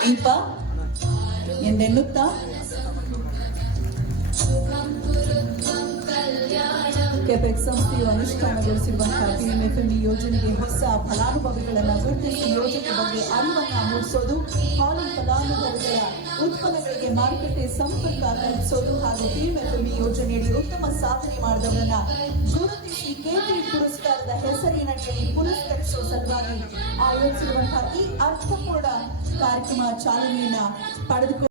ದೀಪಾ ಎಂದೆನ್ನುತ್ತಾ ಕೆಪೆಕ್ ಸಂಸ್ಥೆಯು ಅನುಷ್ಠಾನಗೊಳಿಸಿರುವ ಕ್ಯಾಪಿಎಂ ಎಫ್ಎಂ ಯೋಜನೆಗೆ ಹೊಸ ಫಲಾನುಭವಿಗಳನ್ನು ಗುರುತಿಸಿ ಯೋಜನೆ ಬಗ್ಗೆ ಅರಿವನ್ನು ಮೂಡಿಸೋದು ಹಾಲು ಫಲಾನುಭವಿಗಳ ಮಾರುಕಟ್ಟೆ ಸಂಪರ್ಕ ಕಲ್ಪಿಸೋದು ಹಾಗೂ ಪಿಎಂಎಫ್ಎಂಇ ಯೋಜನೆಯಲ್ಲಿ ಉತ್ತಮ ಸಾಧನೆ ಮಾಡಿದವರನ್ನ ಗುರುತಿಸಿ ಕೇಂದ್ರೀಯ ಪುರಸ್ಕಾರದ ಹೆಸರಿನಡಿಯಲ್ಲಿ ಪುರಸ್ಕರಿಸುವ ಸಲುವಾಗಿ ಆಯೋಜಿಸಿರುವಂತಹ ಈ ಅರ್ಥಪೂರ್ಣ ಕಾರ್ಯಕ್ರಮ ಚಾಲನೆಯನ್ನ ಪಡೆದುಕೊಂಡು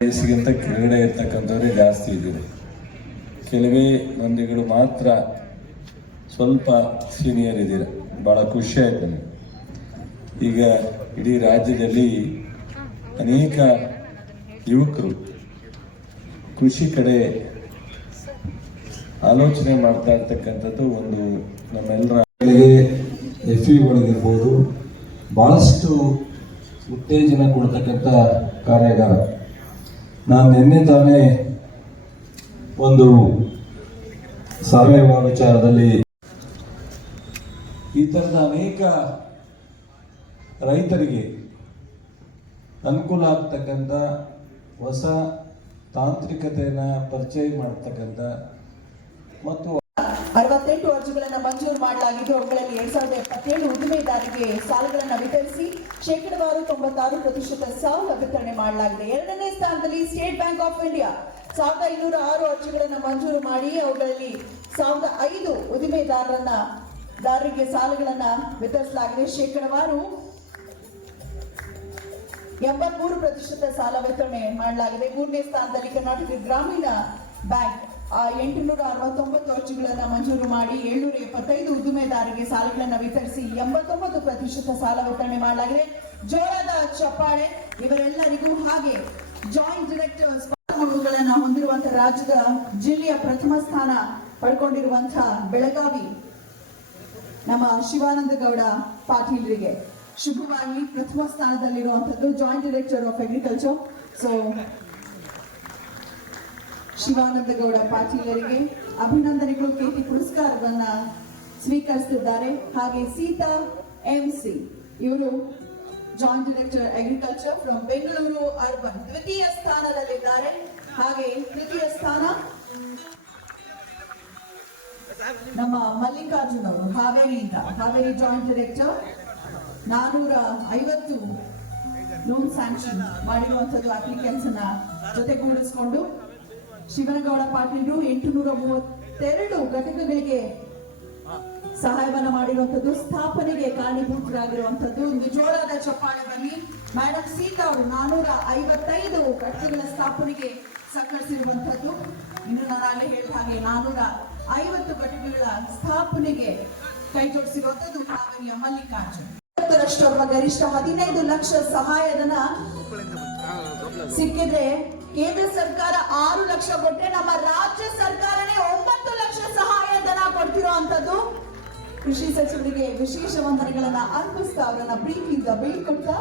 ವಯಸ್ಸಿಗಿಂತ ಕೆಳಗಡೆ ಇರ್ತಕ್ಕಂಥವ್ರೆ ಜಾಸ್ತಿ ಇದ್ದೀವಿ ಕೆಲವೇ ಮಂದಿಗಳು ಮಾತ್ರ ಸ್ವಲ್ಪ ಸೀನಿಯರ್ ಇದ್ದೀರ. ಭಾಳ ಖುಷಿ ಆಯ್ತು ನನಗೆ ಈಗ ಇಡೀ ರಾಜ್ಯದಲ್ಲಿ ಅನೇಕ ಯುವಕರು ಕೃಷಿ ಕಡೆ ಆಲೋಚನೆ ಮಾಡ್ತಾ ಇರ್ತಕ್ಕಂಥದ್ದು ಒಂದು ನಮ್ಮೆಲ್ಲರ ಎಫ್ ಇಗಳಿಗಿರ್ಬೋದು ಭಾಳಷ್ಟು ಉತ್ತೇಜನ ಕೊಡ್ತಕ್ಕಂಥ ಕಾರ್ಯಾಗಾರ. ನಾನು ನಿನ್ನೆ ತಾನೇ ಒಂದು ಸಾವಯವ ವಿಚಾರದಲ್ಲಿ ಈ ಥರದ ಅನೇಕ ರೈತರಿಗೆ ಅನುಕೂಲ ಆಗ್ತಕ್ಕಂಥ ಹೊಸ ತಾಂತ್ರಿಕತೆಯನ್ನು ಪರಿಚಯ ಮಾಡ್ತಕ್ಕಂಥ ಮತ್ತು ಅರವತ್ತೆಂಟು ಅರ್ಜಿಗಳನ್ನು ಮಂಜೂರು ಮಾಡಲಾಗಿದ್ದು, ಅವುಗಳಲ್ಲಿ ಎರಡ್ ಸಾವಿರದ ಎಪ್ಪತ್ತೇಳು ಉದ್ದಿಮೆದಾರರಿಗೆ ಸಾಲಗಳನ್ನು ವಿತರಿಸಿ ಶೇಕಡವಾರು ತೊಂಬತ್ತಾರು ಪ್ರತಿಶತ ಸಾಲ ವಿತರಣೆ ಮಾಡಲಾಗಿದೆ. ಎರಡನೇ ಸ್ಥಾನದಲ್ಲಿ ಸ್ಟೇಟ್ ಬ್ಯಾಂಕ್ ಆಫ್ ಇಂಡಿಯಾ. ಸಾವಿರದ ಐನೂರ ಆರು ಅರ್ಜಿಗಳನ್ನು ಮಂಜೂರು ಮಾಡಿ ಅವುಗಳಲ್ಲಿ ಸಾವಿರದ ಐದು ಉದ್ದಿಮೆದಾರರನ್ನ, ದಾರರಿಗೆ ಸಾಲಗಳನ್ನು ವಿತರಿಸಲಾಗಿದೆ. ಶೇಕಡವಾರು ಎಂಬತ್ಮೂರು ಪ್ರತಿಶತ ಸಾಲ ವಿತರಣೆ ಮಾಡಲಾಗಿದೆ. ಮೂರನೇ ಸ್ಥಾನದಲ್ಲಿ ಕರ್ನಾಟಕ ಗ್ರಾಮೀಣ ಬ್ಯಾಂಕ್. ಎಂಟುನೂರ ಅರವತ್ತೊಂಬತ್ತು ಅರ್ಜಿಗಳನ್ನ ಮಂಜೂರು ಮಾಡಿ ಏಳ್ನೂರ ಎಪ್ಪತ್ತೈದು ಉದ್ದಿಮೆದಾರರಿಗೆ ಸಾಲಗಳನ್ನು ವಿತರಿಸಿ ಎಂಬತ್ತೊಂಬತ್ತು ಪ್ರತಿಶತ ಸಾಲ ವಿತರಣೆ ಮಾಡಲಾಗಿದೆ. ಜೋಳದ ಚಪ್ಪಾಳೆ, ಇವರೆಲ್ಲರಿಗೂ ಹಾಗೆ ಜಾಯಿಂಟ್ ಡೈರೆಕ್ಟರ್ಸ್ ಗಳನ್ನ ಹೊಂದಿರುವಂತಹ ರಾಜ್ಯದ ಜಿಲ್ಲೆಯ ಪ್ರಥಮ ಸ್ಥಾನ ಪಡ್ಕೊಂಡಿರುವಂತಹ ಬೆಳಗಾವಿ ನಮ್ಮ ಶಿವಾನಂದ ಗೌಡ ಪಾಟೀಲ್ರಿಗೆ. ಶುಭವಾಗಿ ಪ್ರಥಮ ಸ್ಥಾನದಲ್ಲಿರುವಂತದ್ದು joint director of agriculture so Shivananda Gowda ಪಾಟೀಲರಿಗೆ ಅಭಿನಂದನೆಗಳು ಕೇಟಿ ಪುರಸ್ಕಾರವನ್ನ ಸ್ವೀಕರಿಸುತ್ತಿದ್ದಾರೆ. ಹಾಗೆ ಸೀತಾ ಎಂ ಸಿ ಇವರು joint director agriculture from Bengaluru urban ದ್ವಿತೀಯ ಸ್ಥಾನದಲ್ಲಿದ್ದಾರೆ. ಹಾಗೆ ತೃತೀಯ ಸ್ಥಾನ ನಮ್ಮ ಮಲ್ಲಿಕಾರ್ಜುನ್ ಅವರು ಹಾವೇರಿಯಿಂದ ಹಾವೇರಿ ಜಾಯಿಂಟ್ ಡೈರೆಕ್ಟರ್ ನಾನೂರ ಐವತ್ತು ಲೋನ್ ಸ್ಯಾಂಕ್ಷನ್ ಮಾಡಿರುವಂತದ್ದು ಅಪ್ಲಿಕೆನ್ಸ್ ಜೊತೆಗೂಡಿಸಿಕೊಂಡು ಶಿವನಗೌಡ ಪಾಟೀಲರು ಎಂಟುನೂರ ಮೂವತ್ತೆರಡು ಘಟಕಗಳಿಗೆ ಸಹಾಯವನ್ನ ಮಾಡಿರುವಂತದ್ದು ಸ್ಥಾಪನೆಗೆ ಕಾರಣೀಭೂತರಾಗಿರುವಂತದ್ದು ಒಂದು ಜೋಳದ ಚಪ್ಪಾಳೆ ಬನ್ನಿ. ಮೇಡಮ್ ಸೀತಾ ಅವರು ನಾನೂರ ಐವತ್ತೈದು ಘಟಕಗಳ ಸ್ಥಾಪನೆಗೆ ಸಹಕರಿಸಿರುವಂತದ್ದು ಇನ್ನು ನಾನು ಅಲ್ಲೇ ಹೇಳಿದ ಹಾಗೆ ನಾನೂರ ಐವತ್ತು ಘಟಕಗಳ ಸ್ಥಾಪನೆಗೆ ಕೈ ಜೋಡಿಸಿರುವಂತದ್ದು ಹಾವೇರಿಯ ಮಲ್ಲಿಕಾರ್ಜುನ್. ಗರಿಷ್ಠ ಹದಿನೈದು ಲಕ್ಷ ಸಹಾಯಧನ ಸಿಕ್ಕಿದ್ರೆ ಕೇಂದ್ರ ಸರ್ಕಾರ ಆರು ಲಕ್ಷ ಕೊಟ್ಟರೆ ನಮ್ಮ ರಾಜ್ಯ ಸರ್ಕಾರನೇ ಒಂಬತ್ತು ಲಕ್ಷ ಸಹಾಯಧನ ಕೊಡ್ತಿರೋ ಅಂತದ್ದು ಕೃಷಿ ಸಚಿವರಿಗೆ ವಿಶೇಷ ವಂದನೆಗಳನ್ನ ಅರ್ಪಿಸ್ತಾ ಅವರನ್ನ ಪ್ರೀತಿಯಿಂದ ಬೀಳ್ಕೊಡ್ತಾ.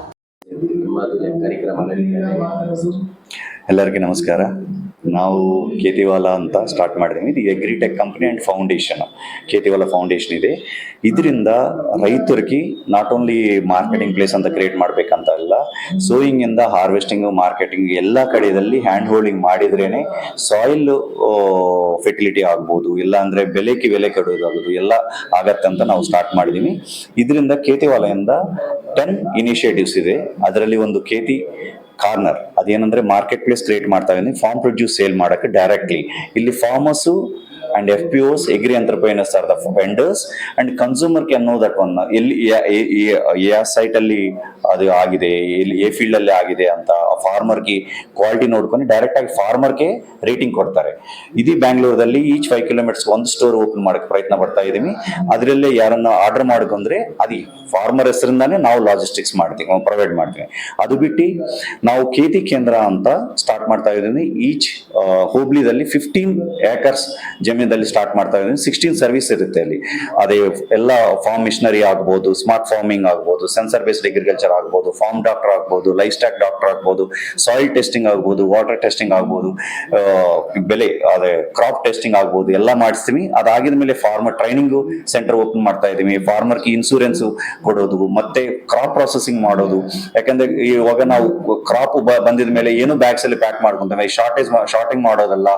ಎಲ್ಲರಿಗೂ ನಮಸ್ಕಾರ. ನಾವು ಕೇತಿವಾಲ ಅಂತ ಸ್ಟಾರ್ಟ್ ಮಾಡಿದ್ದೀವಿ ಇದು agritech company and foundation Khetiwala foundation ಇದೆ. ಇದರಿಂದ ರೈತರಿಗೆ ನಾಟ್ ಓನ್ಲಿ ಮಾರ್ಕೆಟಿಂಗ್ ಪ್ಲೇಸ್ ಅಂತ ಕ್ರಿಯೇಟ್ ಮಾಡಬೇಕಂತ ಅಲ್ಲ ಸೋಯಿಂಗಿಂದ ಹಾರ್ವೆಸ್ಟಿಂಗ್ ಮಾರ್ಕೆಟಿಂಗ್ ಎಲ್ಲ ಕಡೆಯಲ್ಲಿ ಹ್ಯಾಂಡ್ ಹೋಲ್ಡಿಂಗ್ ಮಾಡಿದ್ರೇನೆ ಸಾಯಿಲ್ ಫೆಟಿಲಿಟಿ ಆಗ್ಬೋದು, ಇಲ್ಲ ಅಂದರೆ ಬೆಲೆಗೆ ಬೆಲೆ ಕಡೋದಾಗೋದು ಎಲ್ಲ ಆಗತ್ತೆ ಅಂತ ನಾವು ಸ್ಟಾರ್ಟ್ ಮಾಡಿದ್ದೀವಿ ಇದರಿಂದ ಕೇತಿವಾಲೆಯಿಂದ ಟೆನ್ ಇನಿಷಿಯೇಟಿವ್ಸ್ ಇದೆ. ಅದರಲ್ಲಿ ಒಂದು ಕೇತಿ ಕಾರ್ನರ್. ಅದೇನಂದ್ರೆ ಮಾರ್ಕೆಟ್ ಪ್ಲೇಸ್ ಕ್ರಿಯೇಟ್ ಮಾಡ್ತಾ ಇದ್ದೀನಿ. ಫಾರ್ಮ್ ಪ್ರೊಡ್ಯೂಸ್ ಸೇಲ್ ಮಾಡಕ್ಕೆ ಡೈರೆಕ್ಟ್ಲಿ ಇಲ್ಲಿ farmers and F P Os agri entrepreneurs are the vendors and consumer can know that one ಎಲ್ಲಿ ಯಾವ ಸೈಟ್ ಅಲ್ಲಿ ಅದು ಆಗಿದೆ, ಎಲ್ಲಿ, ಎ ಫೀಲ್ಡ್ ಅಲ್ಲಿ ಆಗಿದೆ ಅಂತ ಫಾರ್ಮರ್ಗೆ ಕ್ವಾಲಿಟಿ ನೋಡ್ಕೊಂಡು ಡೈರೆಕ್ಟ್ ಆಗಿ ಫಾರ್ಮರ್ಗೆ ರೇಟಿಂಗ್ ಕೊಡ್ತಾರೆ. ಇದು ಬ್ಯಾಂಗ್ಳೂರಲ್ಲಿ ಈಚ್ ಫೈವ್ ಕಿಲೋಮೀಟರ್ಸ್ ಒಂದು ಸ್ಟೋರ್ ಓಪನ್ ಮಾಡಕ್ಕೆ ಪ್ರಯತ್ನ ಪಡ್ತಾ ಇದೀವಿ ಅದರಲ್ಲೇ ಯಾರನ್ನ ಆರ್ಡರ್ ಮಾಡ್ಕೊಂಡ್ರೆ ಅದು ಫಾರ್ಮರ್ ಹೆಸರಿಂದಾನೇ ನಾವು ಲಾಜಿಸ್ಟಿಕ್ಸ್ ಮಾಡ್ತೀವಿ ಪ್ರೊವೈಡ್ ಮಾಡ್ತೀವಿ. ಅದು ಬಿಟ್ಟು ನಾವು ಕೇತಿ ಕೇಂದ್ರ ಅಂತ ಸ್ಟಾರ್ಟ್ ಮಾಡ್ತಾ ಇದ್ದೀನಿ ಈಚ್ ಹೋಬ್ಳಿದಲ್ಲಿ ಫಿಫ್ಟೀನ್ ಏಕರ್ಸ್ ಜಮೀನಲ್ಲಿ ಸ್ಟಾರ್ಟ್ ಮಾಡ್ತಾ ಇದ್ದೀನಿ ಸಿಕ್ಸ್ಟೀನ್ ಸರ್ವಿಸ್ ಇರುತ್ತೆ ಅಲ್ಲಿ. ಅದೇ ಎಲ್ಲ ಫಾರ್ಮ್ ಮಿಷನರಿ ಆಗ್ಬೋದು ಸ್ಮಾರ್ಟ್ ಫಾರ್ಮಿಂಗ್ ಆಗ್ಬೋದು ಸೆನ್ಸರ್ ಬೇಸ್ಡ್ ಅಗ್ರಿಕಲ್ಚರ್ ಆಗ್ಬೋದು ಫಾರ್ಮ್ ಡಾಕ್ಟರ್ ಆಗ್ಬೋದು ಲೈಫ್ ಸ್ಟಾಕ್ ಡಾಕ್ಟರ್ ಆಗ್ಬೋದು ಸಾಯಿಲ್ ಟೆಸ್ಟಿಂಗ್ ಆಗ್ಬೋದು ವಾಟರ್ ಟೆಸ್ಟಿಂಗ್ ಆಗ್ಬೋದು ಬೆಲೆ ಅದೇ ಕ್ರಾಪ್ ಟೆಸ್ಟಿಂಗ್ ಆಗ್ಬೋದು, ಎಲ್ಲ ಮಾಡಿಸ್ತೀವಿ. ಅದಾಗಿದ ಮೇಲೆ ಫಾರ್ಮರ್ ಟ್ರೈನಿಂಗು ಸೆಂಟರ್ ಓಪನ್ ಮಾಡ್ತಾ ಇದ್ದೀವಿ. ಫಾರ್ಮರ್ಗೆ ಇನ್ಸೂರೆನ್ಸ್ ಕೊಡೋದು, ಮತ್ತೆ ಕ್ರಾಪ್ ಪ್ರೊಸೆಸಿಂಗ್ ಮಾಡೋದು. ಯಾಕಂದ್ರೆ ಇವಾಗ ನಾವು ಕ್ರಾಪ್ ಬಂದಿದ ಮೇಲೆ ಏನು ಬ್ಯಾಗ್ಸ್ ಅಲ್ಲಿ ಪ್ಯಾಕ್ ಮಾಡ್ಕೊಂತೇವೆ. ಶಾರ್ಟೇಜ್ ಶಾರ್ಟಿಂಗ್ ಮಾಡೋದಲ್ಲ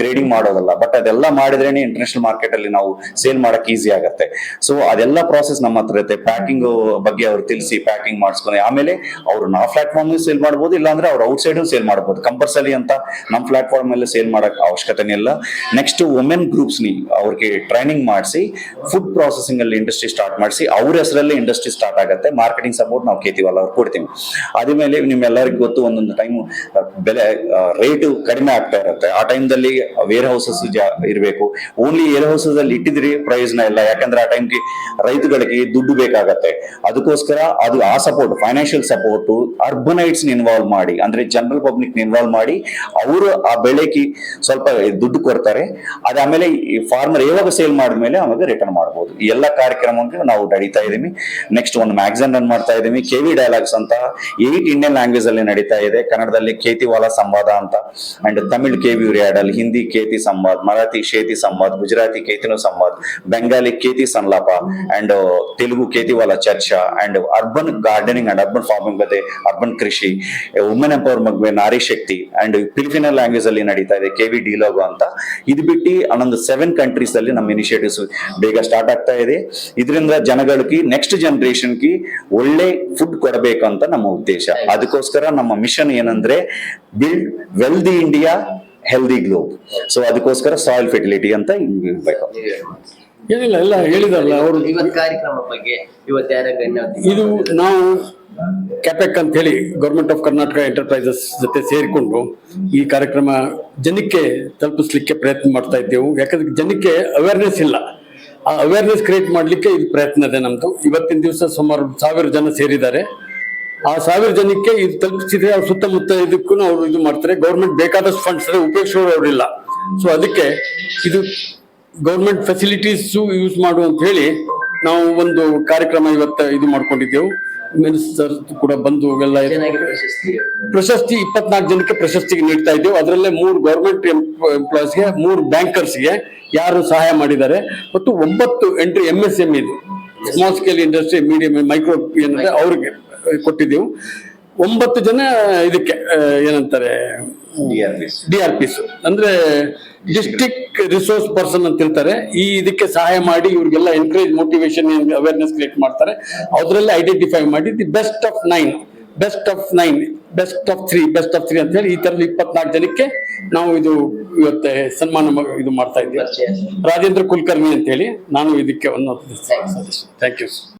ಗ್ರೇಡಿಂಗ್ ಮಾಡೋದಲ್ಲ. ಬಟ್ ಅದೆಲ್ಲ ಮಾಡಿದ್ರೇನೆ ಇಂಟರ್ನ್ಯಾಷನಲ್ ಮಾರ್ಕೆಟ್ ಅಲ್ಲಿ ನಾವು ಸೇಲ್ ಮಾಡಕ್ ಈಸಿ ಆಗುತ್ತೆ. ಸೊ ಅದೆಲ್ಲ ಪ್ರಾಸೆಸ್ ನಮ್ಮ ಹತ್ರ ಇರುತ್ತೆ. ಪ್ಯಾಕಿಂಗ್ ಬಗ್ಗೆ ಅವ್ರು ತಿಳಿಸಿ ಪ್ಯಾಕಿಂಗ್ ಆಮೇಲೆ ಅವರು ನಾ ಪ್ಲಾಟ್ಫಾರ್ಮ್ ಸೇಲ್ ಮಾಡ್ಬೋದು, ಇಲ್ಲಾಂದ್ರೆ ಅವ್ರು ಔಟ್ ಸೈಡ್ ಸೇಲ್ ಮಾಡ್ಬೋದು. ಕಂಪಲ್ಸರಿ ಅಂತ ನಮ್ಮ ಪ್ಲಾಟ್ಫಾರ್ಮ್ ಮೇಲೆ ಸೇಲ್ ಮಾಡಕ್ ಅವಶ್ಯಕತೆನೇ ಇಲ್ಲ. ನೆಕ್ಸ್ಟ್ ವುಮೆನ್ ಗ್ರೂಪ್ಸ್ ನಿ ಅವ್ರಿಗೆ ಟ್ರೈನಿಂಗ್ ಮಾಡಿಸಿ ಫುಡ್ ಪ್ರಾಸೆಸಿಂಗ್ ಅಲ್ಲಿ ಇಂಡಸ್ಟ್ರಿ ಸ್ಟಾರ್ಟ್ ಮಾಡಿಸಿ, ಅವ್ರ ಹೆಸರಲ್ಲಿ ಇಂಡಸ್ಟ್ರಿ ಸ್ಟಾರ್ಟ್ ಆಗುತ್ತೆ. ಮಾರ್ಕೆಟಿಂಗ್ ಸಪೋರ್ಟ್ ನಾವು ಕೇತೀವಲ್ಲ ಅವ್ರು ಕೊಡ್ತೀವಿ. ಆದ್ಮೇಲೆ ನಿಮ್ಮೆಲ್ಲರಿಗೂ ಗೊತ್ತು, ಒಂದೊಂದು ಟೈಮ್ ಬೆಲೆ ರೇಟ್ ಕಡಿಮೆ ಆಗ್ತಾ ಇರುತ್ತೆ. ಆ ಟೈಮ್ದಲ್ಲಿ ವೇರ್ ಹೌಸಸ್ ಇರಬೇಕು. ಓನ್ಲಿ ವೇರ್ ಹೌಸಸ್ ಅಲ್ಲಿ ಇಟ್ಟಿದ್ರಿ ಪ್ರಯೋಜನ ಇಲ್ಲ. ಯಾಕಂದ್ರೆ ಆ ಟೈಮ್ಗೆ ರೈತಗಳಿಗೆ ದುಡ್ಡು ಬೇಕಾಗತ್ತೆ. ಅದಕ್ಕೋಸ್ಕರ ಅದು ಆ support financial support urbanites involve ಮಾಡಿ, ಅಂದ್ರೆ ಜನರಲ್ ಪಬ್ಲಿಕ್ ಇನ್ವಾಲ್ವ್ ಮಾಡಿ, ಅವರು ಆ ಬೆಳೆಗೆ ಸ್ವಲ್ಪ ದುಡ್ಡು ಕೊಡ್ತಾರೆ. ಅದಾದ್ಮೇಲೆ ಫಾರ್ಮರ್ ಯಾವಾಗ ಸೇಲ್ ಮಾಡಿದ್ಮೇಲೆ ಅವಾಗ ರಿಟರ್ನ್ ಮಾಡಬಹುದು ಈ ಎಲ್ಲ ಕಾರ್ಯಕ್ರಮಕ್ಕೆ ನಾವು ನಡೀತಾ ಇದ್ದೀವಿ ನೆಕ್ಸ್ಟ್ ಒಂದು ಮ್ಯಾಗಝಿನ್ ರನ್ ಮಾಡ್ತಾ ಇದೀವಿ. ಕೆವಿ ಡೈಲಾಗ್ಸ್ ಅಂತ ಏಟ್ ಇಂಡಿಯನ್ ಲ್ಯಾಂಗ್ವೇಜ್ ಅಲ್ಲಿ ನಡೀತಾ ಇದೆ. ಕನ್ನಡದಲ್ಲಿ ಕೇತಿವಾಲ ಸಂವಾದ ಅಂತ ಅಂಡ್ ತಮಿಳ್ ಕೆವಿ ರಿಯಾಡಲ್ ಹಿಂದಿ ಕೇತಿ ಸಂವಾದ್ ಮರಾಠಿ ಶೇತಿ ಸಂವಾದ್ ಗುಜರಾತಿ ಕೇತಿನು ಸಂವಾದ್ ಬೆಂಗಾಲಿ ಕೇತಿ ಸಂಲಾಪ ಅಂಡ್ ತೆಲುಗು ಕೇತಿವಾಲ ಚರ್ಚಾ ಅಂಡ್ ಅರ್ಬನ್ ಅರ್ಬನ್ ಫಾರ್ಮಿಂಗ್ ಬಗ್ಗೆ ಅರ್ಬನ್ ಕೃಷಿ women empowerment Nari Shakti and ಫಿಲಿಪಿನ language ಅಲ್ಲಿ ನಡೀತಾ ಇದೆ ಕೆವಿ ಡಿಲೋಗೋ ಅಂತ. ಇದು ಬಿಟ್ಟು ಅನ್ನೊಂದು ಸೆವೆನ್ ಕಂಟ್ರೀಸ್ ಅಲ್ಲಿ ನಮ್ಮ ಇನಿಷಿಯೇಟಿವ್ಸ್ ಬೇಗ ಸ್ಟಾರ್ಟ್ ಆಗ್ತಾ ಇದೆ. ಇದರಿಂದ ಜನಗಳಿಗೆ ನೆಕ್ಸ್ಟ್ ಜನರೇಷನ್ಗೆ ಒಳ್ಳೆ ಫುಡ್ ಕೊಡಬೇಕಂತ ನಮ್ಮ ಉದ್ದೇಶ. ಅದಕ್ಕೋಸ್ಕರ ನಮ್ಮ ಮಿಷನ್ ಏನಂದ್ರೆ build wealthy India healthy globe so ಅದಕ್ಕೋಸ್ಕರ ಸಾಯಿಲ್ ಫೆಟಿಲಿಟಿ ಅಂತ ಇರ್ಬೇಕು ಏನಿಲ್ಲ ಎಲ್ಲ ಹೇಳಿದಾರಲ್ಲ ಅವರು. ಇವತ್ತು ಕಾರ್ಯಕ್ರಮ ಬಗ್ಗೆ ಇವತ್ತು ಯಾರ ಇದು ನಾವು ಕ್ಯಾಪೆಕ್ ಅಂತ ಹೇಳಿ ಗೌರ್ಮೆಂಟ್ ಆಫ್ ಕರ್ನಾಟಕ ಎಂಟರ್ಪ್ರೈಸಸ್ ಜೊತೆ ಸೇರಿಕೊಂಡು ಈ ಕಾರ್ಯಕ್ರಮ ಜನಕ್ಕೆ ತಲುಪಿಸ್ಲಿಕ್ಕೆ ಪ್ರಯತ್ನ ಮಾಡ್ತಾ ಇದ್ದೆವು. ಯಾಕಂದ್ರೆ ಜನಕ್ಕೆ ಅವೇರ್ನೆಸ್ ಇಲ್ಲ. ಆ ಅವೇರ್ನೆಸ್ ಕ್ರಿಯೇಟ್ ಮಾಡಲಿಕ್ಕೆ ಇದು ಪ್ರಯತ್ನ ಇದೆ ನಮ್ಮದು ಇವತ್ತಿನ ದಿವಸ ಸುಮಾರು ಸಾವಿರ ಜನ ಸೇರಿದ್ದಾರೆ. ಆ ಸಾವಿರ ಜನಕ್ಕೆ ಇದು ತಲುಪಿಸಿದ್ರೆ ಅವ್ರ ಸುತ್ತಮುತ್ತ ಇದಕ್ಕೂ ಅವರು ಇದು ಮಾಡ್ತಾರೆ. ಗೌರ್ಮೆಂಟ್ ಬೇಕಾದಷ್ಟು ಫಂಡ್ಸ್ ಉಪಯೋಗಿಸೋರು ಅವರಿಲ್ಲ ಸೊ ಅದಕ್ಕೆ ಇದು ಗೌರ್ಮೆಂಟ್ ಫೆಸಿಲಿಟೀಸ್ ಯೂಸ್ ಮಾಡು ಅಂತ ಹೇಳಿ ನಾವು ಒಂದು ಕಾರ್ಯಕ್ರಮ ಇವತ್ತು ಇದು ಮಾಡ್ಕೊಂಡಿದ್ದೆವು. ಮಿನಿಸ್ಟರ್ ಕೂಡ ಬಂದು ಎಲ್ಲ ಪ್ರಶಸ್ತಿ? ಪ್ರಶಸ್ತಿ ಇಪ್ಪತ್ನಾಲ್ಕು ಜನಕ್ಕೆ ಪ್ರಶಸ್ತಿ ನೀಡ್ತಾ ಇದ್ದೇವೆ. ಅದರಲ್ಲೇ ಮೂರು ಗೌರ್ಮೆಂಟ್ ಎಂಪ್ಲಾಯ್ಸ್ಗೆ ಮೂರು ಬ್ಯಾಂಕರ್ಸ್ಗೆ ಯಾರು ಸಹಾಯ ಮಾಡಿದ್ದಾರೆ. ಮತ್ತು ಒಂಬತ್ತು ಎಂಟ್ರಿ ಎಂ ಎಸ್ ಎಂ ಇದು. Small scale industry medium micro ಏನಂದ್ರೆ ಅವ್ರಿಗೆ ಕೊಟ್ಟಿದ್ದೆವು. ಒಂಬತ್ತು ಜನ ಇದಕ್ಕೆ ಏನಂತಾರೆ ಡಿ ಆರ್ ಪಿಸ್ ಅಂದ್ರೆ ಡಿಸ್ಟ್ರಿಕ್ಟ್ ರಿಸೋರ್ಸ್ ಪರ್ಸನ್ ಅಂತ ಇರ್ತಾರೆ ಈ ಇದಕ್ಕೆ ಸಹಾಯ ಮಾಡಿ ಇವ್ರಿಗೆಲ್ಲ ಎನ್ಕರೇಜ್ ಮೋಟಿವೇಶನ್ ಅವೇರ್ನೆಸ್ ಕ್ರಿಯೇಟ್ ಮಾಡ್ತಾರೆ. ಅದರಲ್ಲಿ ಐಡೆಂಟಿಫೈ ಮಾಡಿ the best of nine best of nine best of three best of three ಅಂತ ಹೇಳಿ ಈ ತರದ ಇಪ್ಪತ್ನಾಲ್ಕು ಜನಕ್ಕೆ ನಾವು ಇದು ಇವತ್ತೆ ಸನ್ಮಾನ ಇದು ಮಾಡ್ತಾ ಇದ್ದೀವಿ. ರಾಜೇಂದ್ರ ಕುಲಕರ್ಣಿ ಅಂತ ಹೇಳಿ ನಾನು ಇದಕ್ಕೆ ಒಂದು ಥ್ಯಾಂಕ್ ಯು